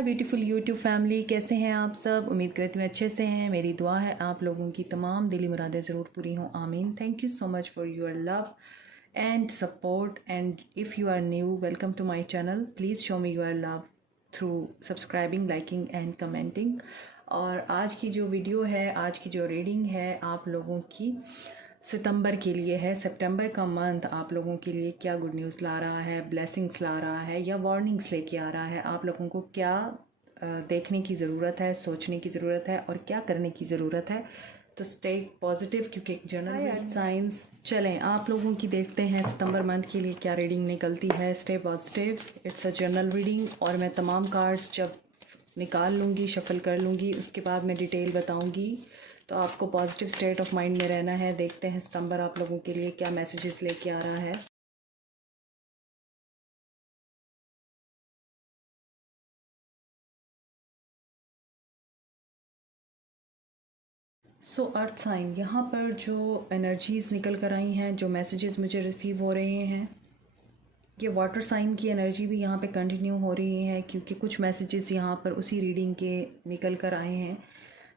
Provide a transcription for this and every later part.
हाय beautiful YouTube family, कैसे हैं आप सब। उम्मीद करती हूँ अच्छे से हैं। मेरी दुआ है आप लोगों की तमाम दिली मुरादें ज़रूर पूरी हों, आमीन। Thank you so much for your love and support, and if you are new, welcome to my channel. Please show me your love through subscribing, liking and commenting. और आज की जो वीडियो है, आज की जो रीडिंग है आप लोगों की सितंबर के लिए है। सितंबर का मंथ आप लोगों के लिए क्या गुड न्यूज़ ला रहा है, ब्लेसिंग्स ला रहा है या वार्निंग्स लेके आ रहा है, आप लोगों को क्या देखने की ज़रूरत है, सोचने की ज़रूरत है और क्या करने की ज़रूरत है। तो स्टे पॉजिटिव, क्योंकि एक जनरल साइंस। चलें आप लोगों की देखते हैं सितंबर मंथ के लिए क्या रीडिंग निकलती है। Stay positive, it's a general reading और मैं तमाम कार्ड्स जब निकाल लूँगी, शफल कर लूँगी, उसके बाद मैं डिटेल बताऊँगी। तो आपको पॉजिटिव स्टेट ऑफ माइंड में रहना है। देखते हैं सितंबर आप लोगों के लिए क्या मैसेजेस लेके आ रहा है। सो अर्थ साइन, यहाँ पर जो एनर्जीज़ निकल कर आई हैं, जो मैसेजेस मुझे रिसीव हो रहे हैं, ये वाटर साइन की एनर्जी भी यहाँ पे कंटिन्यू हो रही है, क्योंकि कुछ मैसेजेस यहाँ पर उसी रीडिंग के निकल कर आए हैं।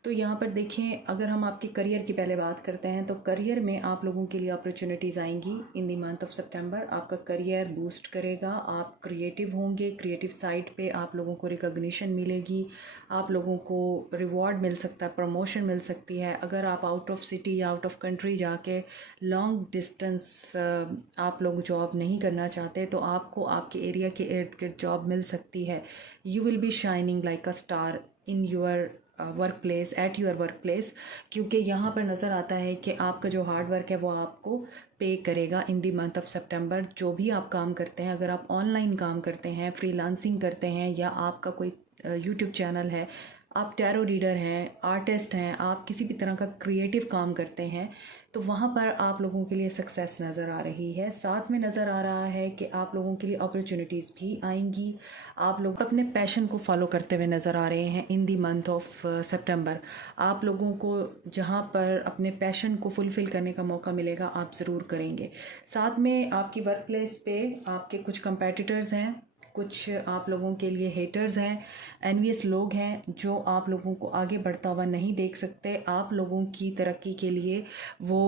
तो यहाँ पर देखें, अगर हम आपके करियर की पहले बात करते हैं तो करियर में आप लोगों के लिए अपॉर्चुनिटीज़ आएंगी इन दी मंथ ऑफ सितंबर। आपका करियर बूस्ट करेगा, आप क्रिएटिव होंगे, क्रिएटिव साइड पे आप लोगों को रिकॉग्निशन मिलेगी, आप लोगों को रिवॉर्ड मिल सकता है, प्रमोशन मिल सकती है। अगर आप आउट ऑफ सिटी या आउट ऑफ कंट्री जाके लॉन्ग डिस्टेंस आप लोग जॉब नहीं करना चाहते तो आपको आपके एरिया के इर्द गिर्द जॉब मिल सकती है। You will be shining like a star in your work place, at your work place, क्योंकि यहाँ पर नज़र आता है कि आपका जो हार्ड वर्क है वो आपको पे करेगा इन दी मंथ ऑफ सितंबर। जो भी आप काम करते हैं, अगर आप ऑनलाइन काम करते हैं, फ्रीलांसिंग करते हैं, या आपका कोई यूट्यूब चैनल है, आप टैरो रीडर हैं, आर्टिस्ट हैं, आप किसी भी तरह का क्रिएटिव काम करते हैं, तो वहाँ पर आप लोगों के लिए सक्सेस नज़र आ रही है। साथ में नज़र आ रहा है कि आप लोगों के लिए अपॉर्चुनिटीज़ भी आएंगी। आप लोग अपने पैशन को फॉलो करते हुए नज़र आ रहे हैं इन दी मंथ ऑफ सितंबर। आप लोगों को जहाँ पर अपने पैशन को फुलफ़िल करने का मौका मिलेगा आप ज़रूर करेंगे। साथ में आपकी वर्क प्लेस पे आपके कुछ कंपेटिटर्स हैं, कुछ आप लोगों के लिए हेटर्स हैं, एनवियस लोग हैं जो आप लोगों को आगे बढ़ता हुआ नहीं देख सकते। आप लोगों की तरक्की के लिए वो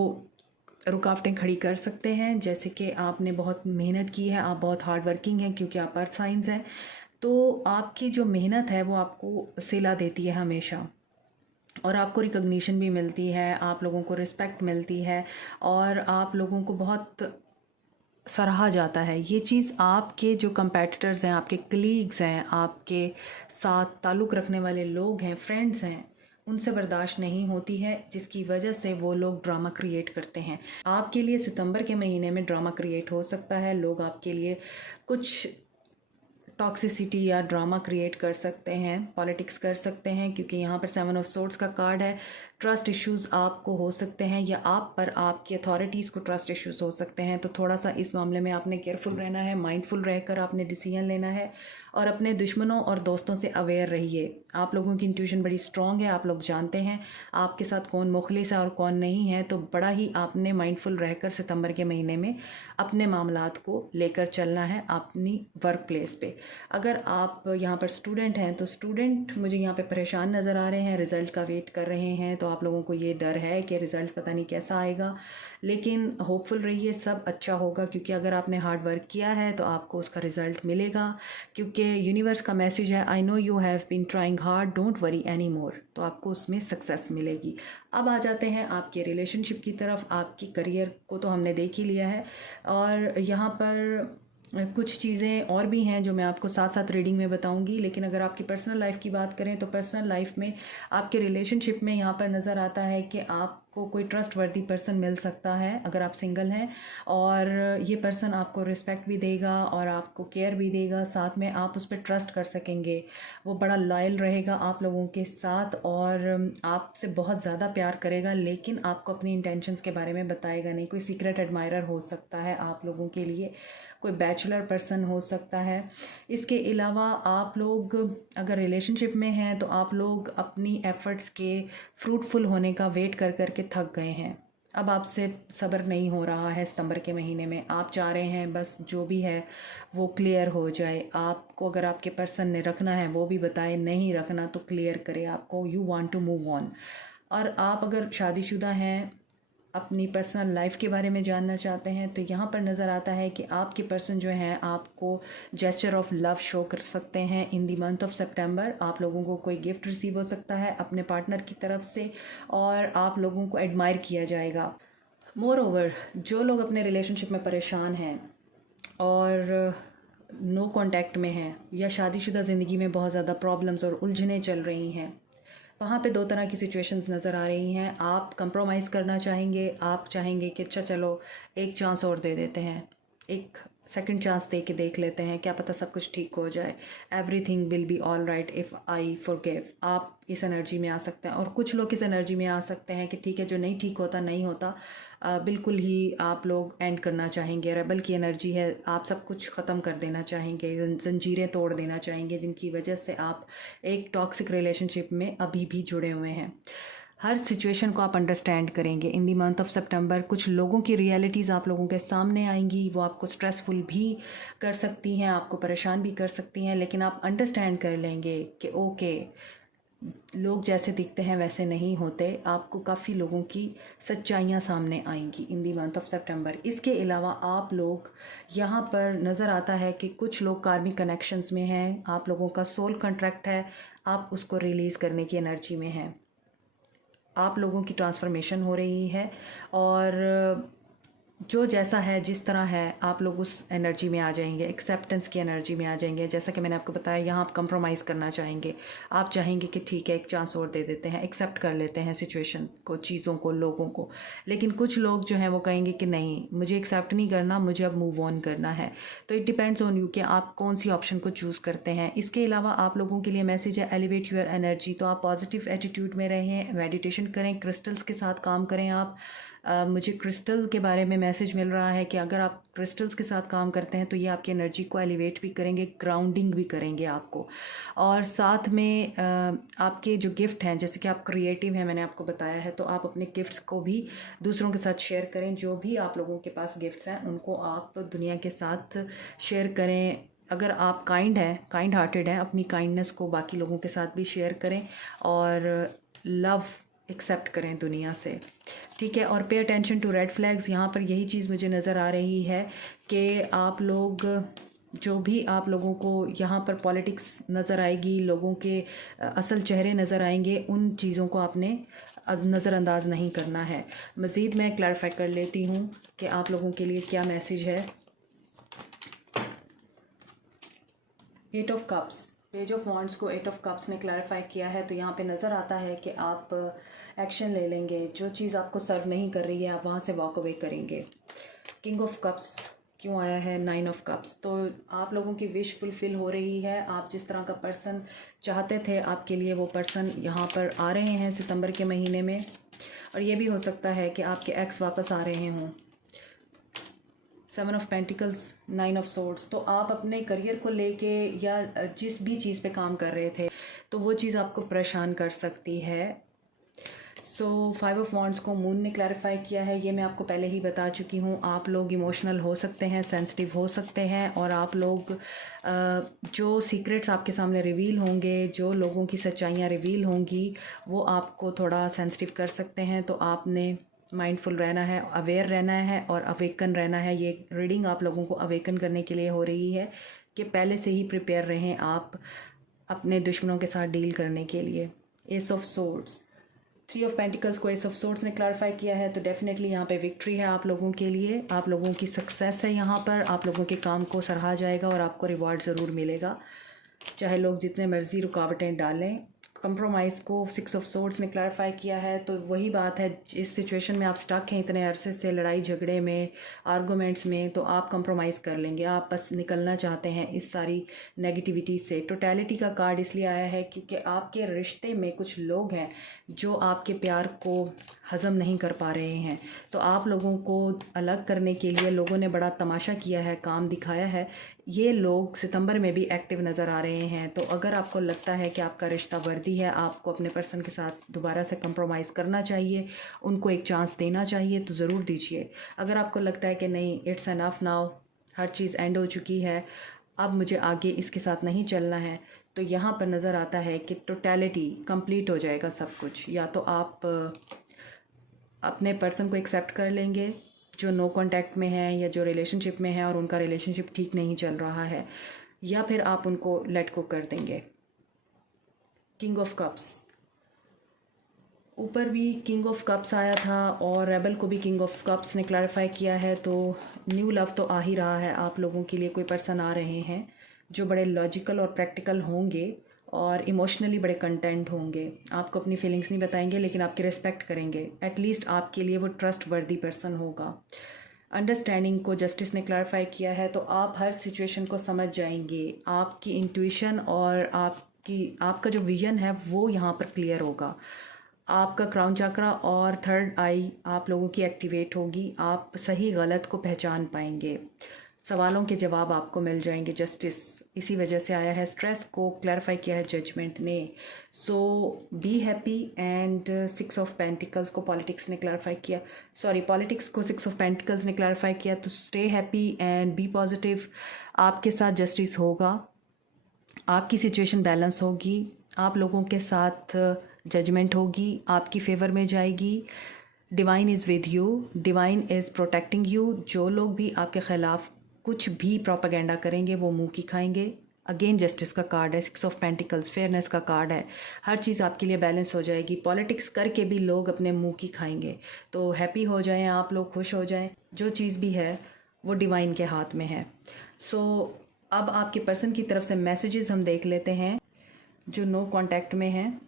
रुकावटें खड़ी कर सकते हैं, जैसे कि आपने बहुत मेहनत की है, आप बहुत हार्ड वर्किंग हैं, क्योंकि आप अर्थ साइंस हैं। तो आपकी जो मेहनत है वो आपको सिला देती है हमेशा, और आपको रिकॉग्निशन भी मिलती है, आप लोगों को रिस्पेक्ट मिलती है और आप लोगों को बहुत सराहा जाता है। ये चीज़ आपके जो कंपेटिटर्स हैं, आपके कलीग्स हैं, आपके साथ ताल्लुक़ रखने वाले लोग हैं, फ्रेंड्स हैं, उनसे बर्दाश्त नहीं होती है, जिसकी वजह से वो लोग ड्रामा क्रिएट करते हैं। आपके लिए सितंबर के महीने में ड्रामा क्रिएट हो सकता है। लोग आपके लिए कुछ टॉक्सिसिटी या ड्रामा क्रिएट कर सकते हैं, पॉलिटिक्स कर सकते हैं, क्योंकि यहाँ पर 7 ऑफ सोर्ड्स का कार्ड है। ट्रस्ट इश्यूज़ आपको हो सकते हैं, या आप पर आपकी अथॉरिटीज़ को ट्रस्ट इश्यूज़ हो सकते हैं। तो थोड़ा सा इस मामले में आपने केयरफुल रहना है, माइंडफुल रहकर आपने डिसीजन लेना है, और अपने दुश्मनों और दोस्तों से अवेयर रहिए। आप लोगों की इंट्यूशन बड़ी स्ट्रॉन्ग है, आप लोग जानते हैं आपके साथ कौन मुखलिस है और कौन नहीं है। तो बड़ा ही आपने माइंडफुल रहकर सितंबर के महीने में अपने मामलात को लेकर चलना है अपनी वर्क प्लेस पे। अगर आप यहाँ पर स्टूडेंट हैं तो स्टूडेंट मुझे यहाँ पे परेशान नज़र आ रहे हैं, रिज़ल्ट का वेट कर रहे हैं। तो आप लोगों को ये डर है कि रिज़ल्ट पता नहीं कैसा आएगा, लेकिन होपफुल रहिए, सब अच्छा होगा, क्योंकि अगर आपने हार्ड वर्क किया है तो आपको उसका रिज़ल्ट मिलेगा। क्योंकि यूनिवर्स का मैसेज है, I know you have been trying hard, don't worry any more. तो आपको उसमें सक्सेस मिलेगी। अब आ जाते हैं आपके रिलेशनशिप की तरफ। आपकी करियर को तो हमने देख ही लिया है, और यहाँ पर कुछ चीज़ें और भी हैं जो मैं आपको साथ साथ रीडिंग में बताऊंगी। लेकिन अगर आपकी पर्सनल लाइफ की बात करें तो पर्सनल लाइफ में आपके रिलेशनशिप में यहाँ पर नज़र आता है कि आपको कोई ट्रस्ट वर्दी पर्सन मिल सकता है अगर आप सिंगल हैं, और ये पर्सन आपको रिस्पेक्ट भी देगा और आपको केयर भी देगा। साथ में आप उस पर ट्रस्ट कर सकेंगे, वो बड़ा लॉयल रहेगा आप लोगों के साथ और आपसे बहुत ज़्यादा प्यार करेगा, लेकिन आपको अपनी इंटेंशंस के बारे में बताएगा नहीं। कोई सीक्रेट एडमायरर हो सकता है आप लोगों के लिए, कोई बैचलर पर्सन हो सकता है। इसके अलावा आप लोग अगर रिलेशनशिप में हैं तो आप लोग अपनी एफ़र्ट्स के फ्रूटफुल होने का वेट कर कर के थक गए हैं। अब आपसे सब्र नहीं हो रहा है सितंबर के महीने में। आप चाह रहे हैं बस जो भी है वो क्लियर हो जाए। आपको अगर आपके पर्सन ने रखना है वो भी बताए, नहीं रखना तो क्लियर करे आपको। You want to move on. और आप अगर शादीशुदा हैं, अपनी पर्सनल लाइफ के बारे में जानना चाहते हैं, तो यहाँ पर नज़र आता है कि आपके पर्सन जो हैं आपको जेस्चर ऑफ लव शो कर सकते हैं इन दी मंथ ऑफ सितंबर। आप लोगों को कोई गिफ्ट रिसीव हो सकता है अपने पार्टनर की तरफ से, और आप लोगों को एडमायर किया जाएगा। मोर ओवर, जो लोग अपने रिलेशनशिप में परेशान हैं और नो कांटेक्ट में हैं, या शादीशुदा ज़िंदगी में बहुत ज़्यादा प्रॉब्लम्स और उलझनें चल रही हैं, वहाँ पे दो तरह की सिचुएशंस नज़र आ रही हैं। आप कंप्रोमाइज़ करना चाहेंगे, आप चाहेंगे कि अच्छा चलो एक चांस और दे देते हैं, एक सेकंड चांस दे के देख लेते हैं, क्या पता सब कुछ ठीक हो जाए, everything will be all right if I forgive. आप इस एनर्जी में आ सकते हैं। और कुछ लोग इस एनर्जी में आ सकते हैं कि ठीक है, जो नहीं ठीक होता नहीं होता, बिल्कुल ही आप लोग एंड करना चाहेंगे। रेबल की एनर्जी है, आप सब कुछ ख़त्म कर देना चाहेंगे, जंजीरें तोड़ देना चाहेंगे जिनकी वजह से आप एक टॉक्सिक रिलेशनशिप में अभी भी जुड़े हुए हैं। हर सिचुएशन को आप अंडरस्टैंड करेंगे इन दी मंथ ऑफ सितंबर। कुछ लोगों की रियलिटीज़ आप लोगों के सामने आएंगी, वो आपको स्ट्रेसफुल भी कर सकती हैं, आपको परेशान भी कर सकती हैं, लेकिन आप अंडरस्टैंड कर लेंगे कि ओके, लोग जैसे दिखते हैं वैसे नहीं होते। आपको काफ़ी लोगों की सच्चाइयाँ सामने आएंगी इन दी मंथ ऑफ सितंबर। इसके अलावा आप लोग यहाँ पर नज़र आता है कि कुछ लोग कार्मिक कनेक्शंस में हैं, आप लोगों का सोल कॉन्ट्रैक्ट है, आप उसको रिलीज़ करने की एनर्जी में हैं। आप लोगों की ट्रांसफॉर्मेशन हो रही है, और जो जैसा है जिस तरह है आप लोग उस एनर्जी में आ जाएंगे, एक्सेप्टेंस की एनर्जी में आ जाएंगे। जैसा कि मैंने आपको बताया, यहाँ आप कंप्रोमाइज़ करना चाहेंगे, आप चाहेंगे कि ठीक है एक चांस और दे देते हैं, एक्सेप्ट कर लेते हैं सिचुएशन को, चीज़ों को, लोगों को। लेकिन कुछ लोग जो हैं वो कहेंगे कि नहीं, मुझे एक्सेप्ट नहीं करना, मुझे अब मूव ऑन करना है। तो इट डिपेंड्स ऑन यू कि आप कौन सी ऑप्शन को चूज़ करते हैं। इसके अलावा आप लोगों के लिए मैसेज है एलिवेट योर एनर्जी। तो आप पॉजिटिव एटीट्यूड में रहें, मेडिटेशन करें, क्रिस्टल्स के साथ काम करें। आप मुझे क्रिस्टल के बारे में मैसेज मिल रहा है कि अगर आप क्रिस्टल्स के साथ काम करते हैं तो ये आपकी एनर्जी को एलिवेट भी करेंगे, ग्राउंडिंग भी करेंगे आपको। और साथ में आपके जो गिफ्ट हैं, जैसे कि आप क्रिएटिव हैं, मैंने आपको बताया है, तो आप अपने गिफ्ट्स को भी दूसरों के साथ शेयर करें। जो भी आप लोगों के पास गिफ्ट्स हैं उनको आप दुनिया के साथ शेयर करें। अगर आप काइंड हार्टेड हैं, अपनी काइंडनेस को बाकी लोगों के साथ भी शेयर करें, और लव एक्सेप्ट करें दुनिया से, ठीक है। और pay attention to red flags. यहाँ पर यही चीज़ मुझे नज़र आ रही है कि आप लोग, जो भी आप लोगों को यहाँ पर पॉलिटिक्स नज़र आएगी, लोगों के असल चेहरे नज़र आएंगे, उन चीज़ों को आपने नज़रअंदाज नहीं करना है। मज़ीद मैं क्लैरिफाई कर लेती हूँ कि आप लोगों के लिए क्या मैसेज है। 8 of cups, page of wands को 8 ऑफ कप्स ने क्लैरिफाई किया है। तो यहाँ पे नज़र आता है कि आप एक्शन ले लेंगे, जो चीज़ आपको सर्व नहीं कर रही है आप वहाँ से वॉक अवे करेंगे। किंग ऑफ कप्स क्यों आया है? 9 ऑफ कप्स। तो आप लोगों की विश फुलफिल हो रही है। आप जिस तरह का पर्सन चाहते थे आपके लिए, वो पर्सन यहाँ पर आ रहे हैं सितंबर के महीने में। और ये भी हो सकता है कि आपके एक्स वापस आ रहे हों। 7 ऑफ पेंटिकल्स, 9 ऑफ सोर्ड्स। तो आप अपने करियर को लेके या जिस भी चीज़ पे काम कर रहे थे, तो वो चीज़ आपको परेशान कर सकती है। 5 ऑफ वॉन्ड्स को मून ने क्लैरिफाई किया है। ये मैं आपको पहले ही बता चुकी हूँ। आप लोग इमोशनल हो सकते हैं, सेंसिटिव हो सकते हैं, और आप लोग जो सीक्रेट्स आपके सामने रिवील होंगे, जो लोगों की सच्चाइयाँ रिवील होंगी, वो आपको थोड़ा सेंसिटिव कर सकते हैं। तो आपने माइंडफुल रहना है, अवेयर रहना है और अवेकन रहना है। ये रीडिंग आप लोगों को अवेकन करने के लिए हो रही है कि पहले से ही प्रिपेयर रहें आप अपने दुश्मनों के साथ डील करने के लिए। S of swords, 3 of pentacles को एस ऑफ सोर्ड्स ने क्लैरिफाई किया है। तो डेफिनेटली यहाँ पे विक्ट्री है आप लोगों के लिए, आप लोगों की सक्सेस है। यहाँ पर आप लोगों के काम को सराहा जाएगा और आपको रिवॉर्ड ज़रूर मिलेगा, चाहे लोग जितने मर्जी रुकावटें डालें। कंप्रोमाइज़ को 6 ऑफ सोर्ड्स ने क्लैरिफाई किया है। तो वही बात है, इस सिचुएशन में आप स्टक हैं इतने अरसे से, लड़ाई झगड़े में, आर्गूमेंट्स में, तो आप कंप्रोमाइज़ कर लेंगे। आप बस निकलना चाहते हैं इस सारी नेगेटिविटी से। टोटलिटी का कार्ड इसलिए आया है क्योंकि आपके रिश्ते में कुछ लोग हैं जो आपके प्यार को हज़म नहीं कर पा रहे हैं। तो आप लोगों को अलग करने के लिए लोगों ने बड़ा तमाशा किया है, काम दिखाया है। ये लोग सितंबर में भी एक्टिव नज़र आ रहे हैं। तो अगर आपको लगता है कि आपका रिश्ता वर्दी है, आपको अपने पर्सन के साथ दोबारा से कंप्रोमाइज़ करना चाहिए, उनको एक चांस देना चाहिए, तो ज़रूर दीजिए। अगर आपको लगता है कि नहीं, it's enough now, her cheese and हो चुकी है, अब मुझे आगे इसके साथ नहीं चलना है, तो यहाँ पर नज़र आता है कि टोटलिटी कंप्लीट हो जाएगा सब कुछ। या तो आप अपने पर्सन को एक्सेप्ट कर लेंगे जो नो कांटेक्ट में है या जो रिलेशनशिप में है और उनका रिलेशनशिप ठीक नहीं चल रहा है, या फिर आप उनको लेट गो कर देंगे। किंग ऑफ कप्स, ऊपर भी किंग ऑफ कप्स आया था और रेबल को भी किंग ऑफ कप्स ने क्लैरिफाई किया है। तो न्यू लव तो आ ही रहा है आप लोगों के लिए। कोई पर्सन आ रहे हैं जो बड़े लॉजिकल और प्रैक्टिकल होंगे और इमोशनली बड़े कंटेंट होंगे। आपको अपनी फीलिंग्स नहीं बताएंगे लेकिन आपकी रिस्पेक्ट करेंगे। एटलीस्ट आपके लिए वो ट्रस्ट वर्दी पर्सन होगा। अंडरस्टैंडिंग को जस्टिस ने क्लैरिफाई किया है। तो आप हर सिचुएशन को समझ जाएंगे। आपकी इंट्यूशन और आपका जो विजन है वो यहाँ पर क्लियर होगा। आपका क्राउन चक्रा और थर्ड आई आप लोगों की एक्टिवेट होगी। आप सही गलत को पहचान पाएंगे। सवालों के जवाब आपको मिल जाएंगे। जस्टिस इसी वजह से आया है। स्ट्रेस को क्लैरिफाई किया है जजमेंट ने। So be happy. And 6 of pentacles को पॉलिटिक्स ने क्लैरिफाई किया, पॉलिटिक्स को 6 ऑफ पेंटिकल्स ने क्लैरिफाई किया। तो stay happy and be positive. आपके साथ जस्टिस होगा, आपकी सिचुएशन बैलेंस होगी, आप लोगों के साथ जजमेंट होगी, आपकी फेवर में जाएगी। Divine is with you, divine is protecting you. जो लोग भी आपके ख़िलाफ़ कुछ भी प्रोपेगेंडा करेंगे वो मुंह की खाएंगे। अगेन जस्टिस का कार्ड है, 6 ऑफ पेंटिकल्स फेयरनेस का कार्ड है। हर चीज़ आपके लिए बैलेंस हो जाएगी। पॉलिटिक्स करके भी लोग अपने मुंह की खाएंगे। तो हैप्पी हो जाएं आप लोग, खुश हो जाएं। जो चीज़ भी है वो डिवाइन के हाथ में है। सो अब आपके पर्सन की तरफ से मैसेजेस हम देख लेते हैं जो नो कांटेक्ट में हैं।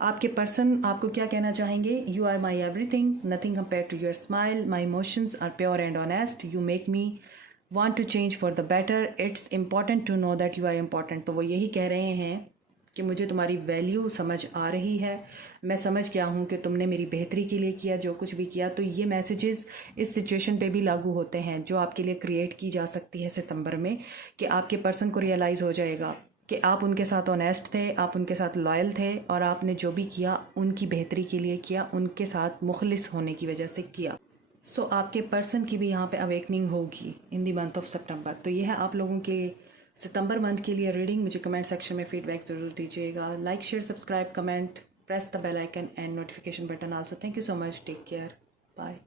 आपके पर्सन आपको क्या कहना चाहेंगे? You are my everything, nothing compare to your smile, my emotions are pure and honest, you make me want to change for the better, it's important to know that you are important. तो वो यही कह रहे हैं कि मुझे तुम्हारी value समझ आ रही है, मैं समझ गया हूँ कि तुमने मेरी बेहतरी के लिए किया जो कुछ भी किया। तो ये मैसेजेस इस सिचुएशन पे भी लागू होते हैं जो आपके लिए क्रिएट की जा सकती है सितंबर में, कि आपके पर्सन को रियलाइज़ हो जाएगा कि आप उनके साथ ऑनेस्ट थे, आप उनके साथ लॉयल थे और आपने जो भी किया उनकी बेहतरी के लिए किया, उनके साथ मुखलिस होने की वजह से किया। सो आपके पर्सन की भी यहाँ पे अवेकनिंग होगी इन द मंथ ऑफ सितंबर। तो ये है आप लोगों के सितंबर मंथ के लिए रीडिंग। मुझे कमेंट सेक्शन में फीडबैक ज़रूर दीजिएगा। Like, share, subscribe, comment, press the bell icon and notification button also. Thank you so much, take care, bye.